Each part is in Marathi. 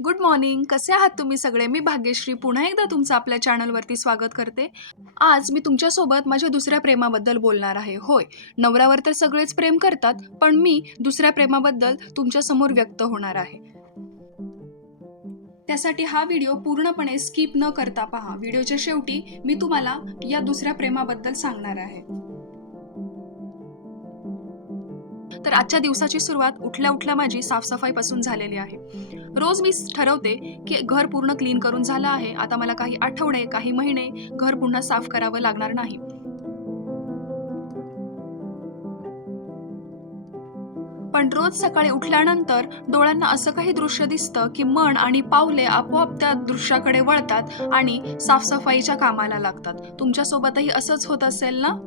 Good morning. कसे आहात तुम्ही सगळे? मी भाग्यश्री पुन्हा एकदा तुमचं आपल्या चॅनलवरती स्वागत करते. आज मी तुमच्यासोबत माझ्या दुसऱ्या प्रेमाबद्दल बोलणार आहे. होय, नवऱ्यावर तर सगळेच प्रेम करतात, पण मी दुसऱ्या प्रेमाबद्दल तुमच्यासमोर व्यक्त होणार आहे. त्यासाठी हा व्हिडिओ पूर्णपणे स्किप न करता पहा. व्हिडिओच्या शेवटी मी तुम्हाला या दुसऱ्या प्रेमाबद्दल सांगणार आहे. तर आजच्या दिवसाची सुरुवात उठल्या उठल्या माझी साफसफाईपासून झालेली आहे. रोज मी ठरवते की घर पूर्ण क्लीन करून झालं आहे, आता मला काही आठवडे काही महिने घर पुन्हा साफ करावं लागणार नाही. पण रोज सकाळी उठल्यानंतर डोळ्यांना असं काही दृश्य दिसतं की मन आणि पावले आपोआप त्या दृश्याकडे वळतात आणि साफसफाईच्या कामाला लागतात. तुमच्यासोबतही असंच होत असेल ना?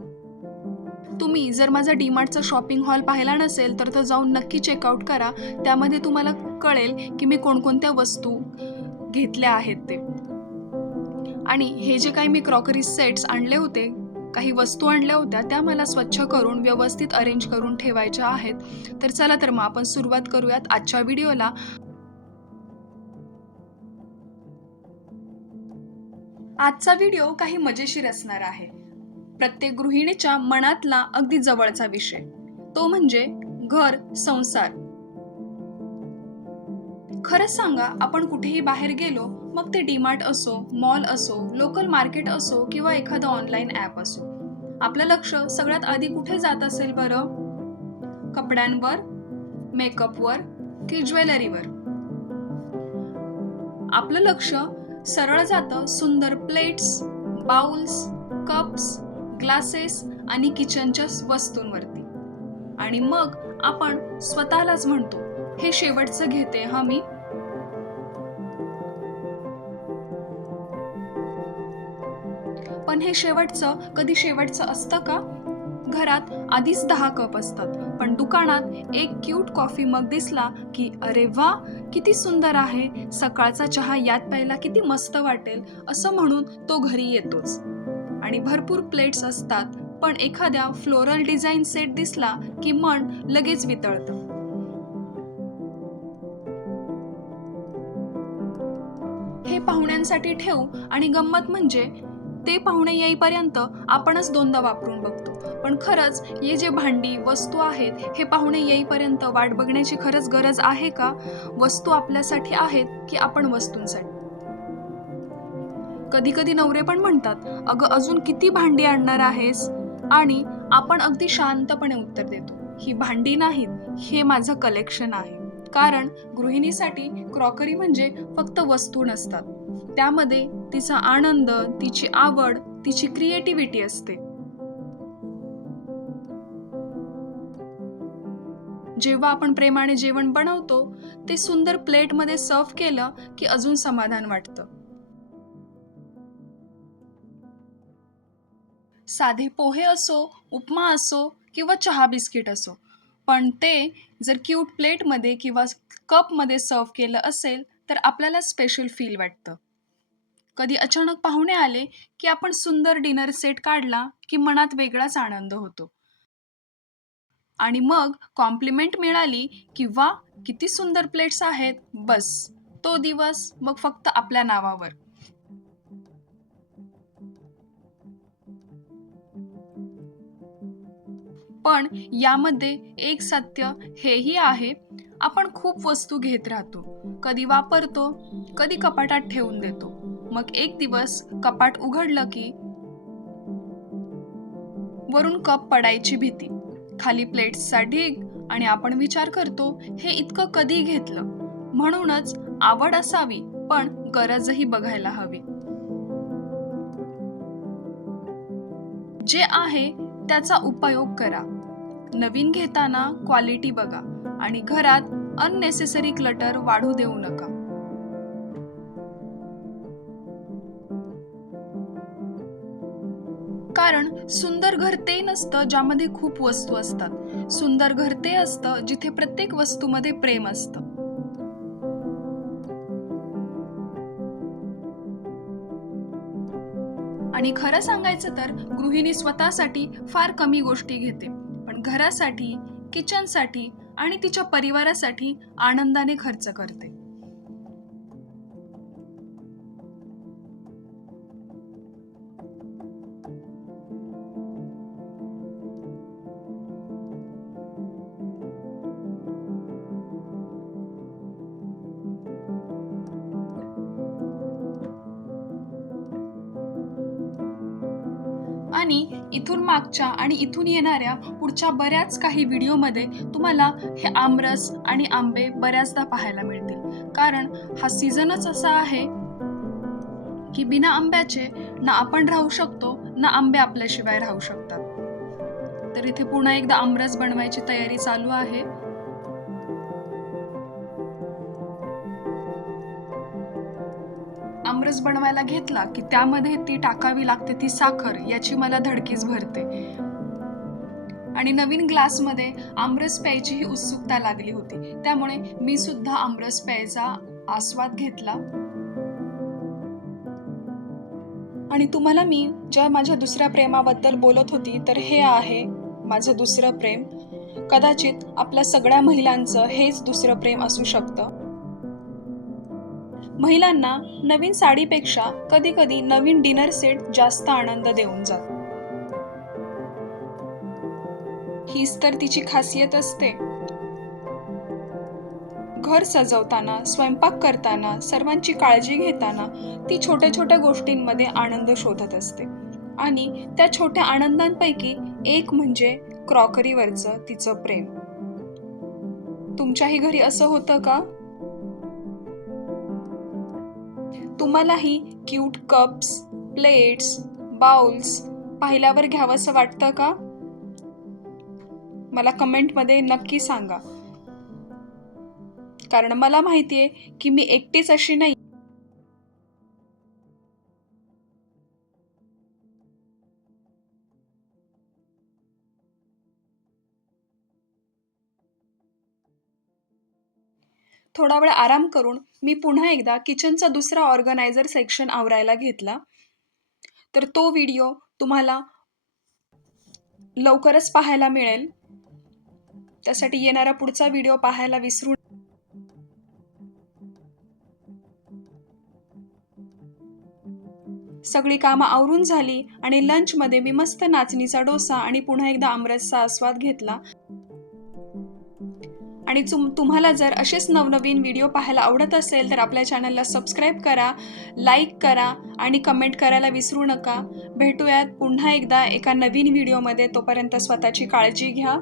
तुम्ही जर माझा डीमार्टचा शॉपिंग हॉल पाहिला नसेल तर तो जाऊन नक्की चेकआउट करा. त्यामध्ये तुम्हाला कळेल की मी कोणकोणत्या वस्तू घेतल्या आहेत ते. आणि हे जे काही मी क्रॉकरी सेट्स आणले होते, काही वस्तू आणल्या होत्या, त्या मला स्वच्छ करून व्यवस्थित अरेंज करून ठेवायच्या आहेत. तर चला तर मग आपण सुरुवात करूयात आजच्या व्हिडिओला. आजचा व्हिडिओ काही मजेशीर असणार आहे. प्रत्येक गृहिणीच्या मनातला अगदी जवळचा विषय, तो म्हणजे घर संसार. खरंच सांगा, आपण कुठेही बाहेर गेलो, मग ते डीमार्ट असो, मॉल असो, लोकल मार्केट असो किंवा एखादं ऑनलाईन ॲप असो, आपलं लक्ष सगळ्यात आधी कुठे जात असेल बरं? कपड्यांवर, मेकअपवर की ज्वेलरीवर? आपलं लक्ष सरळ जातं सुंदर प्लेट्स, बाउल्स, कप्स, ग्लासेस आणि किचनच्या वस्तूंवरती. आणि मग आपण स्वतःलाच म्हणतो, हे शेवटचं घेते हा मी. पण हे शेवटचं कधी शेवटचं असतं का? घरात आधीच 10 कप असतात, पण दुकानात एक क्यूट कॉफी मग दिसला की अरे वा, किती सुंदर आहे, सकाळचा चहा यात प्यायला किती मस्त वाटेल, असं म्हणून तो घरी येतोच. आणि भरपूर प्लेट्स असतात, पण एखाद्या फ्लोरल डिझाईन सेट दिसला की मन लगेच वितळतं. हे पाहुण्यांसाठी ठेवू, आणि गंमत म्हणजे ते पाहुणे येईपर्यंत आपणच दोनदा वापरून बघतो. पण खरंच हे जे भांडी वस्तू आहेत, हे पाहुणे येईपर्यंत वाट बघण्याची खरंच गरज आहे का? वस्तू आपल्यासाठी आहेत की आपण वस्तूंसाठी? कधी कधी नवरे पण म्हणतात, अगं अजून किती भांडी आणणार आहेस? आणि आपण अगदी शांतपणे उत्तर देतो, ही भांडी नाहीत, हे माझं कलेक्शन आहे. कारण गृहिणीसाठी क्रॉकरी म्हणजे फक्त वस्तू नसतात, त्यामध्ये तिचा आनंद, तिची आवड, तिची क्रिएटिव्हिटी असते. जेव्हा आपण प्रेमाने जेवण बनवतो, ते सुंदर प्लेटमध्ये सर्व्ह केलं की अजून समाधान वाटतं. साधे पोहे असो, उपमा असो किंवा चहा बिस्किट असो, पण ते जर क्यूट प्लेटमध्ये किंवा कपमध्ये सर्व्ह केलं असेल तर आपल्याला स्पेशल फील वाटतं. कधी अचानक पाहुणे आले की आपण सुंदर डिनर सेट काढला की मनात वेगळाच आनंद होतो. आणि मग कॉम्प्लिमेंट मिळाली की वा, किती सुंदर प्लेट्स आहेत, बस तो दिवस मग फक्त आपल्या नावावर. पण यामध्ये एक सत्य हेही आहे, आपण खूप वस्तू घेत राहतो, कधी वापरतो, कधी कपाटात ठेवून देतो. मग एक दिवस कपाट उघडलं की वरून कप पडायची भीती, खाली प्लेट्सचा ढीग, आणि आपण विचार करतो, हे इतकं कधी घेतलं? म्हणूनच आवड असावी, पण गरजही बघायला हवी. जे आहे त्याचा उपयोग करा. नवीन घेताना क्वालिटी बघा आणि घरात अननेसेसरी क्लटर वाढू देऊ नका. कारण सुंदर घर ते नसतं ज्यामध्ये खूप वस्तू असतात. सुंदर घर ते असतं जिथे प्रत्येक वस्तूमध्ये प्रेम असतं. आणि खरं सांगायचं तर गृहिणी स्वतःसाठी फार कमी गोष्टी घेते, पण घरासाठी, किचनसाठी आणि तिच्या परिवारासाठी आनंदाने खर्च करते. आणि इथून मागच्या आणि इथून येणाऱ्या पुढच्या बऱ्याच काही व्हिडिओमध्ये तुम्हाला हे आमरस आणि आंबे बऱ्याचदा पाहायला मिळतील, कारण हा सीझनच असा आहे की बिना आंब्याचे ना आपण राहू शकतो ना आंबे आपल्याशिवाय राहू शकतात. तर इथे पुन्हा एकदा आमरस बनवायची तयारी चालू आहे. आमरस बनवायला घेतला की त्यामध्ये ती टाकावी लागते ती साखर, याची मला धडकीच भरते. आणि नवीन ग्लासमध्ये आमरस प्यायची ही उत्सुकता लागली होती, त्यामुळे मी सुद्धा आमरस प्यायचा आस्वाद घेतला. आणि तुम्हाला मी ज्या माझ्या दुसऱ्या प्रेमाबद्दल बोलत होती, तर हे आहे माझं दुसरं प्रेम. कदाचित आपल्या सगळ्या महिलांचं हेच दुसरं प्रेम असू शकतं. महिलांना नवीन साडीपेक्षा कधी कधी नवीन डिनर सेट जास्त आनंद देऊन जातो. हीच तर तिची खासियत असते. घर सजवताना, स्वयंपाक करताना, सर्वांची काळजी घेताना ती छोट्या छोट्या गोष्टींमध्ये आनंद शोधत असते. आणि त्या छोट्या आनंदांपैकी एक म्हणजे क्रॉकरीवरचं तिचं प्रेम. तुमच्याही घरी असं होतं का? तुम्हालाही क्यूट कप्स, प्लेट्स, बाउल्स पाहिल्यावर घ्यावंसं वाटतं का? मला कमेंटमध्ये नक्की सांगा, कारण मला माहितीये की मी एकटीच अशी नाही. थोडा वेळ आराम करून मी पुन्हा एकदा किचनचा दुसरा ऑर्गनायझर सेक्शन आवरायला घेतला. तर तो व्हिडिओ तुम्हाला लवकरच पाहायला मिळेल. त्यासाठी येणारा पुढचा व्हिडिओ पाहायला विसरू. सगळी कामं आवरून झाली आणि लंचमध्ये मी मस्त नाचणीचा डोसा आणि पुन्हा एकदा आमरसचा आस्वाद घेतला. आणि तुम्हाला जर असेच नवनवीन व्हिडिओ पाहायला आवडत असेल तर आपल्या चॅनलला सबस्क्राईब करा, लाईक करा आणि कमेंट करायला विसरू नका. भेटूयात पुन्हा एकदा एका नवीन व्हिडिओमध्ये. तोपर्यंत स्वतःची काळजी घ्या.